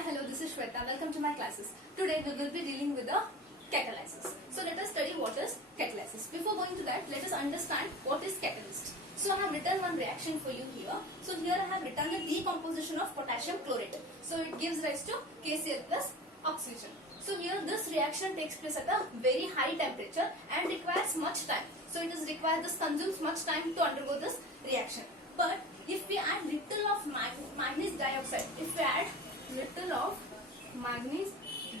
Hello, this is Shweta. Welcome to my classes. Today we will be dealing with the catalysis. So let us study what is catalysis. Before going to that, let us understand what is catalyst. So I have written one reaction for you here. So here I have written the decomposition of potassium chlorate. So it gives rise to KCl plus oxygen. So here this reaction takes place at a very high temperature and requires much time. So it is required, this consumes much time to undergo this reaction. But if we add little of manganese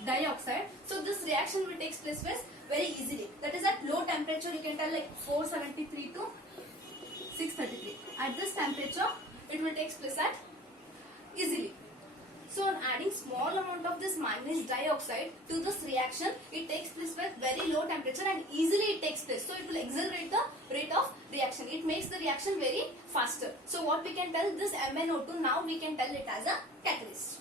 dioxide, so this reaction will take place very easily. That is at low temperature, you can tell like 473 to 633. At this temperature, it will take place at easily. So on adding small amount of this manganese dioxide to this reaction, it takes place with very low temperature and easily it takes place. So it will accelerate the rate of reaction. It makes the reaction very faster. So what we can tell, this MnO2, now we can tell it as a catalyst.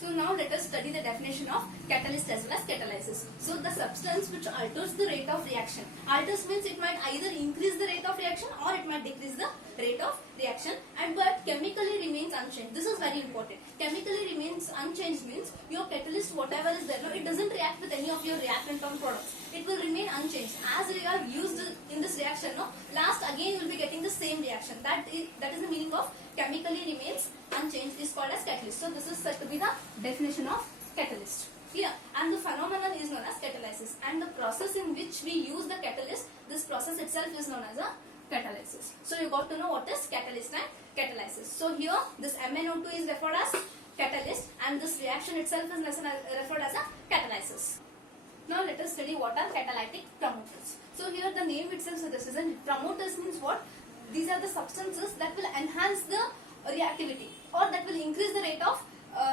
So now let us study the definition of catalyst as well as catalysis. So the substance which alters the rate of reaction. Alters means it might either increase the rate of reaction or it might decrease the rate of reaction, and but chemically remains unchanged. This is very important. Chemically remains unchanged means your catalyst, whatever is there, no, it doesn't react with any of your reactant or products. It will remain unchanged. As we are used in this reaction, no, last again you will be getting the same reaction. That is the meaning of chemically remains unchanged is called as catalyst. So this is said to be the definition of catalyst. Clear? And the phenomenon is known as catalysis. And the process in which we use the catalyst, this process itself is known as a catalysis. So you got to know what is catalyst and catalysis. So here this MnO2 is referred as catalyst and this reaction itself is referred as a catalysis. Now let us study what are catalytic promoters. So here the name itself suggests, and promoters means what? These are the substances that will enhance the reactivity or that will increase the rate of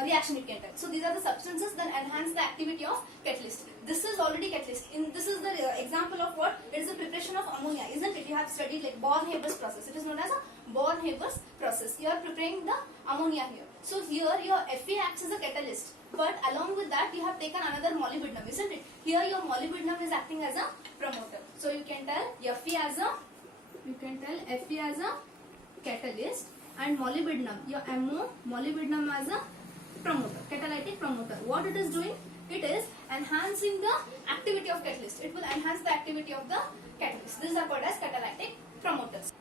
reaction, you can tell. So these are the substances that enhance the activity of catalyst. This is already catalyst. This is the example of what? It is the preparation of ammonia, isn't it? You have studied like Born-Haber's process. It is known as a Born-Haber's process. You are preparing the ammonia here. So here your Fe acts as a catalyst, but along with that you have taken another molybdenum, isn't it? Here your molybdenum is acting as a promoter. So you can tell Fe as a catalyst and molybdenum, your MO, molybdenum as a promoter, catalytic promoter. What it is doing? It is enhancing the activity of catalyst. It will enhance the activity of the catalyst. These are called as catalytic promoters.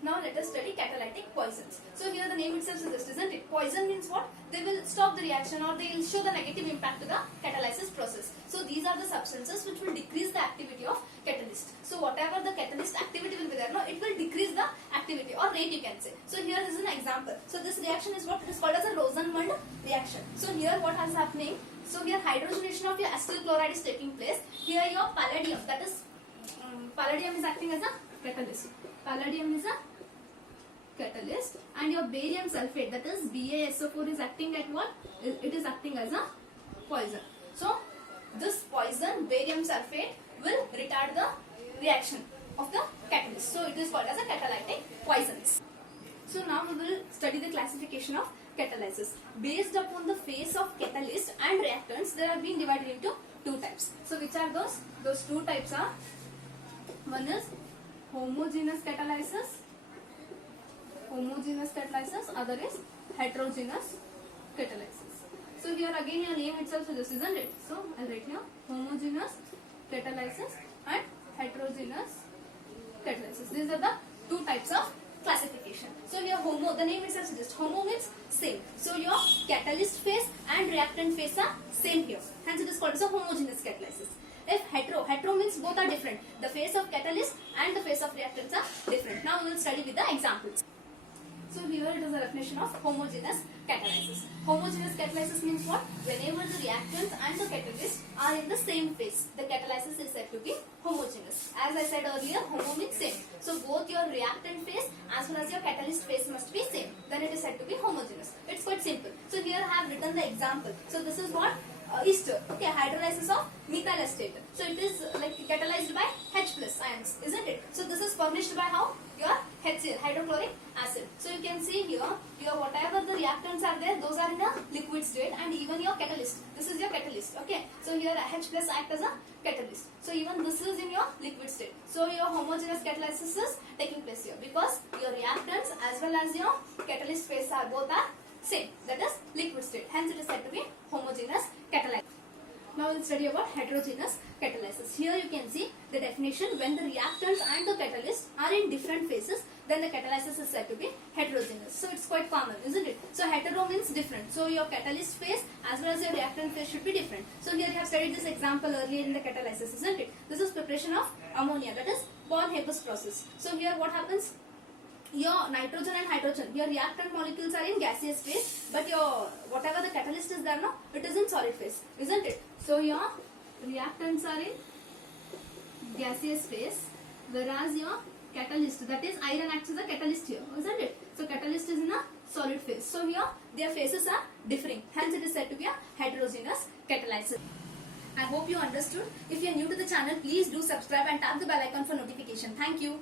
Now let us study catalytic poisons. So here the name itself suggests, isn't it? Poison means what? They will stop the reaction or they will show the negative impact to the catalysis process. So these are the substances which will decrease the activity of catalyst. So whatever the catalyst activity will be there, no, it will decrease the activity or rate, you can say. So here is an example. So this reaction is what? It is called as a Rosalind reaction. So here what is happening? So here hydrogenation of your acetyl chloride is taking place. Here your palladium, that is palladium is acting as a catalyst. Palladium is a catalyst and your barium sulfate, that is BaSO4, is acting at what? It is acting as a poison. So this poison, barium sulfate, will retard the reaction of the catalyst. So it is called as a catalytic poisons. So now we will study the classification of catalysis. Based upon the phase of catalyst and reactants, they are being divided into two types. So which are those? Those two types are, one is homogeneous catalysis, other is heterogeneous catalysis. So here again your name itself suggests, isn't it? So I'll write here homogeneous catalysis and heterogeneous catalysis. These are the two types of classification. So here homo, the name itself suggests, homo means same. So your catalyst phase and reactant phase are same here. Hence it is called as a homogeneous catalysis. If hetero means both are different. The phase of catalyst and the phase of reactants are different. Now we will study with the examples. So here it is a definition of homogeneous catalysis. Homogeneous catalysis means what? Whenever the reactants and the catalyst are in the same phase, the catalysis is said to be homogeneous. As I said earlier, homo means same. So both your reactant phase as well as your catalyst phase must be same. Then it is said to be homogeneous. It's quite simple. So here I have written the example. So this is what? Ester, okay, hydrolysis of methyl acetate. So it is like catalyzed by H plus ions, isn't it? So this is furnished by how? Your HCl, hydrochloric acid. So you can see here, your whatever the reactants are there, those are in a liquid state, and even your catalyst. This is your catalyst, okay? So here H plus act as a catalyst. So even this is in your liquid state. So your homogeneous catalysis is taking place here because your reactants as well as your catalyst phase are both are same, that is liquid state. Hence it is said to be homogeneous catalysis. Now we'll study about heterogeneous catalysis. Here you can see the definition. When the reactants and the catalyst are in different phases, then the catalysis is said to be heterogeneous. So it's quite common, isn't it? So hetero means different. So your catalyst phase as well as your reactant phase should be different. So here you have studied this example earlier in the catalysis, isn't it? This is preparation of ammonia, that is Born-Haber process. So here what happens? Your nitrogen and hydrogen, your reactant molecules are in gaseous phase, but your whatever the catalyst is there, no, it is in solid phase, isn't it? So your reactants are in gaseous phase, whereas your catalyst, that is iron acts as a catalyst here, isn't it? So catalyst is in a solid phase. So here their phases are differing. Hence it is said to be a heterogeneous catalysis. I hope you understood. If you are new to the channel, please do subscribe and tap the bell icon for notification. Thank you.